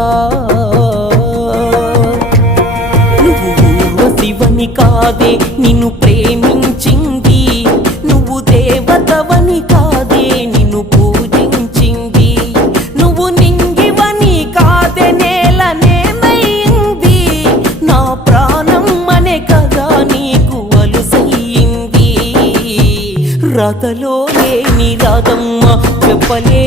కదా. నువ్వు ఊర్వశివని కాదే నిన్ను ప్రేమించింది, నువ్వు దేవతవని కాదే నిన్ను పూజించింది, నువ్వు నింగివని కాదే నేలనేమైంది, నా ప్రాణం అనే కదా నీకు అలుసయ్యింది. రాతలో లేని రాధమ్మ చెప్పలే